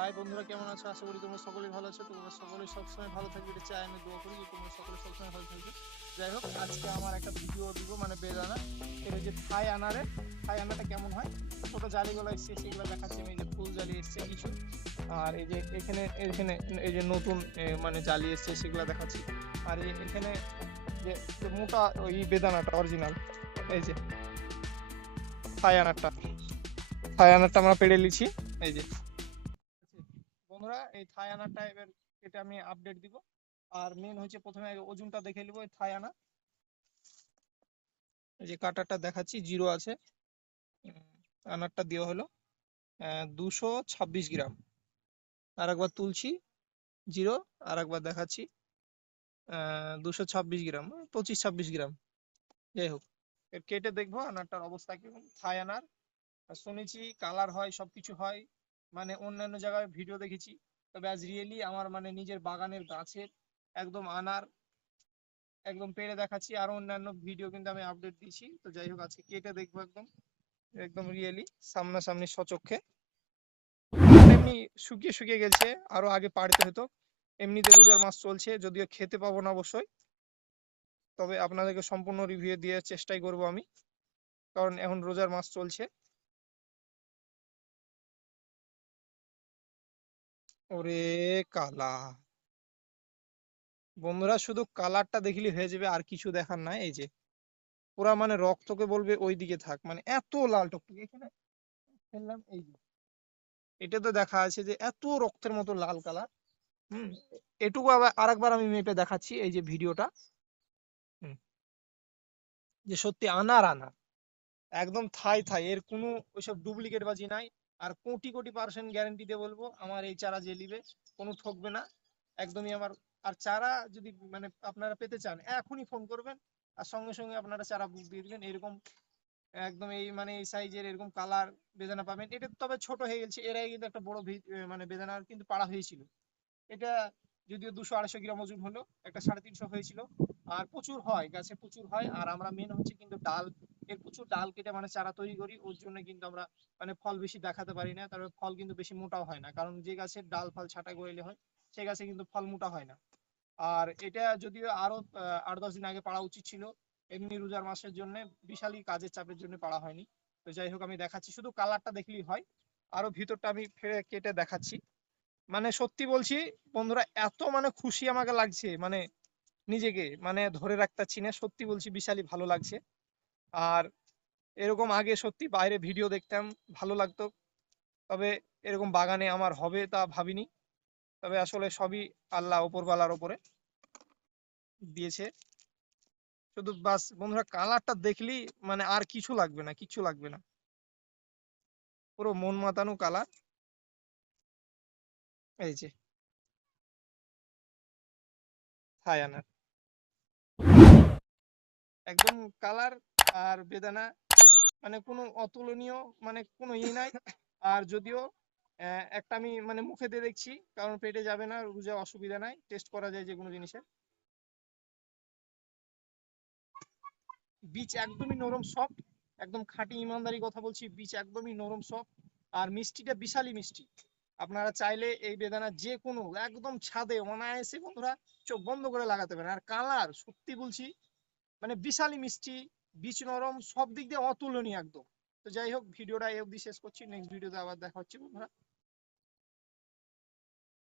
High বন্ধুরা, কেমন আছো? আশা করি তোমরা সকলেই ভালো আছো। তোমরা সকলেই সবসময় ভালো থাকবে। এটা চাই, আমি দোয়া করি যে তোমরা সকলে সবসময় ভালো থাকবে। যাই হোক, আজকে আমার একটা ভিডিও দিব মানে বেদানা। এর যে থাই আনারে। থাই আনাটা কেমন হয়? ছোট জালিগুলো এসছে, সেগুলো দেখাচ্ছি আমি, এই যে ফুল জালি এসছে কিছু। আর এই যে এখানে এখানে এই যে নতুন মানে জালি এসছে, সেগুলো দেখাচ্ছি। আর এই এখানে যে মোটা ওই বেদানাটা অরিজিনাল এই যে থাই আনারটা। থাই আনারটা আমরা পেড়ে নিচ্ছি, এই যে। বন্ধুরা, এই থাই আনারটা এবার এটা আমি আপডেট দিব। আর মেন হচ্ছে প্রথমে ওজনটা দেখে নিব এই থাই আনা। যে কাটারটা দেখাচ্ছি জিরো আছে। আনারটা দেওয়া হলো দুশো ছাব্বিশ গ্রাম। আর একবার তুলছি জিরো আর একবার দেখাচ্ছি দুশো ছাব্বিশ গ্রাম, পঁচিশ ছাব্বিশ গ্রাম। যাই হোক, এর কেটে দেখব আনারটার অবস্থা কেমন থাই আনার, শুনেছি কালার হয়, সবকিছু হয়। মানে অন্যান্য জায়গায় ভিডিও দেখেছি। তবে আজ রিয়েলি আমার মানে নিজের বাগানের গাছের একদম আনার, একদম পেরে দেখাচ্ছি। আর অন্যান্য ভিডিও কিন্তু আমি আপডেট দিয়েছি। তো যাই হোক, আজকে কেটে দেখব একদম? একদম রিয়েলি সামনাসামনি সচক্ষে। এমনি শুকিয়ে শুকিয়ে গেছে, আরও আগে পাড়তে হতো। এমনিতে রোজার মাস চলছে, যদিও খেতে পাবো না অবশ্যই। তবে আপনাদেরকে সম্পূর্ণ রিভিউ দিয়ে চেষ্টাই করব আমি। কারণ এখন রোজার মাস চলছে। ওরে কালা। বন্ধুরা, শুধু কালারটা দেখলি হয়ে যাবে, আর কিছু দেখার নাই, এই যে। পুরা মানে রক্তকে বলবে ওই দিকে থাক মানে এত লাল টকটকে। এখানে এটা তো দেখা আছে যে এত রক্তের মতো লাল কালার। হুম, এটুকু আবার আরেকবার আমি মেপে দেখাচ্ছি, এই যে ভিডিওটা। যে সত্যি আনার আনার। একদম থাই থাই, এর কোনো ওইসব ডুপ্লিকেট বাজি নাই। আর কোটি কোটি পার্সেন্ট গ্যারান্টি দিয়ে বলব, আমার এই চারা যে নিবে, কোনো ঠকবে না। একদমই আমার, আর চারা যদি মানে আপনারা পেতে চান, এখনই ফোন করবেন, আর সঙ্গে সঙ্গে আপনারা চারা বুক দিয়ে দিবেন। এরকম, একদম এই মানে এই সাইজের এরকম কালার বেদানা পাবেন। এটা তবে ছোট হয়ে গেছে, এর আগে কিন্তু একটা বড় মানে বেদানার কিন্তু পাড়া হয়েছিল। এটা যদিও দুশো আড়াইশো গ্রাম ওজন হলো, একটা সাড়ে তিনশো হয়েছিল। আর প্রচুর হয়, গাছে প্রচুর হয়। আর আমরা মেন হচ্ছে কিন্তু ডাল। এর প্রচুর ডাল কেটে মানে চারা তৈরি করি, ওর জন্য কিন্তু আমরা মানে ফল বেশি দেখাতে পারি না তবে ফল কিন্তু বেশি মোটাও হয় না। কারণ যে গাছের ডাল, ফাল ছাঁটাই করলে হয়, সে গাছে কিন্তু ফল মোটা হয় না। আর এটা যদিও আরও আট, দশ দিন আগে পাড়া উচিত ছিল, এমনি রোজার মাসের জন্য বিশালই কাজের চাপের জন্য পাড়া হয়নি। তো যাই হোক, আমি দেখাচ্ছি, শুধু কালারটা দেখলেই হয় আরও ভিতরটা আমি ফেরে কেটে দেখাচ্ছি। মানে সত্যি বলছি, বন্ধুরা, এত মানে খুশি আমাকে লাগছে মানে নিজেকে মানে ধরে রাখতে পারছি না, সত্যি বলছি, বিশালই ভালো লাগছে। আর এরকম আগে সত্যি বাইরে ভিডিও দেখতাম, ভালো লাগতো। তবে এরকম বাগানে আমার হবে তা ভাবিনি। তবে আসলে সবই আল্লাহ ওপরওয়ালার ওপরে দিয়েছে। শুধু বাস, বন্ধুরা, কালারটা দেখলেই মানে আর কিছু লাগবে না, কিছু লাগবে না। পুরো মন মাতানো কালার। এই যে। হাই আনার একদম কালার আর বেদানা মানে কোনো অতুলনীয় মানে কোনো ই নাই। আর যদিও একটা আমি মানে মুখে দিয়ে দেখছি, কারণ পেটে যাবে না, রোজা অসুবিধা নাই টেস্ট করা যায় যে কোনো জিনিসের। বীজ একদমই নরম সফট একদম খাঁটি ইমানদারি কথা বলছি, বীজ একদমই নরম সফট আর মিষ্টিটা বিশালই মিষ্টি। আপনারা চাইলে এই বেদানা যে কোনো একদম ছাদে, অনায়াসে বন্ধুরা চোখ বন্ধ করে লাগাতে পারেন। আর কালার, সত্যি বলছি মানে বিশাল মিষ্টি, বীজ নরম, সব দিক দিয়ে অতুলনীয় একদম। তো যাই হোক, ভিডিওটা এই অবধি শেষ করছি। নেক্সট ভিডিওতে আবার দেখা হচ্ছে বন্ধুরা।